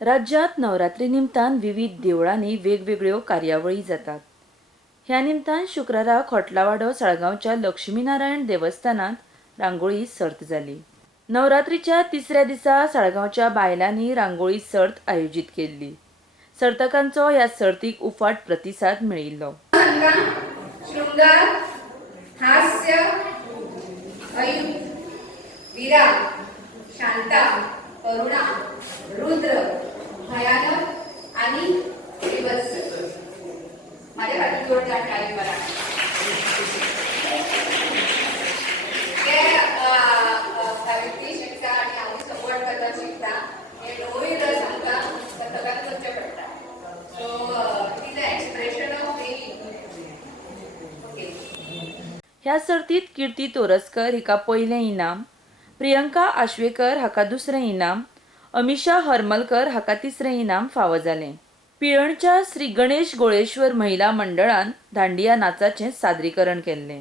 राज्यात नवरात्री निमतान विविध देवळांनी वेगवेगळ्यो कार्यावळी जातात. ह्या निमतान शुक्रारा खोटलावाडो साळगांवच्या लक्ष्मीनारायण देवस्थानात रांगोळी सर्त जाली. नवरात्रीच्या तिसऱ्या दिसा साळगांवच्या बायलांनी रांगोळी सर्त आयोजित केल्ली. सर्तकांचो ह्या सर्तीक उफाट प्रतिसाद मेळिल्लो. शृंगार, हास्य, अयुध, विराग, शांता, करुणा, रुद्र, भयानक आणि विभत्स. माझ्या हाती जोरदार टाळी मारा. सावित्री शिकता आणि आम्ही सपोर्ट करता शिकता हे दोन्ही रस आमकां सतत करचे पडटा. So it is a expression of ह्या सर्तीत कीर्ती तोरसकर हिका पयलें इनाम, प्रियंका आश्वेकर हाका दुसरें इनाम, अमिशा हरमलकर हाका तिसरें इनाम फावो जालें. पिळणच्या श्री गणेश गोळेश्वर महिला मंडळान दांडिया नाचाचें सादरीकरण केल्लें.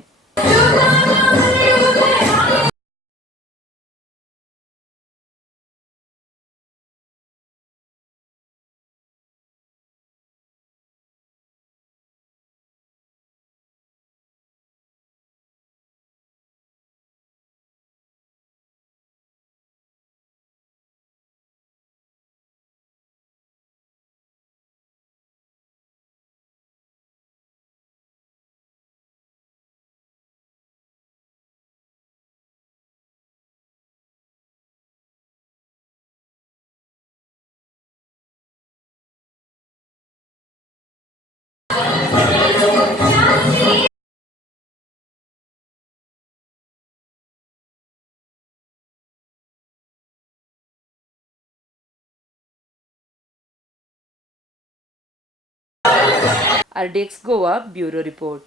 RDX Goa bureau report.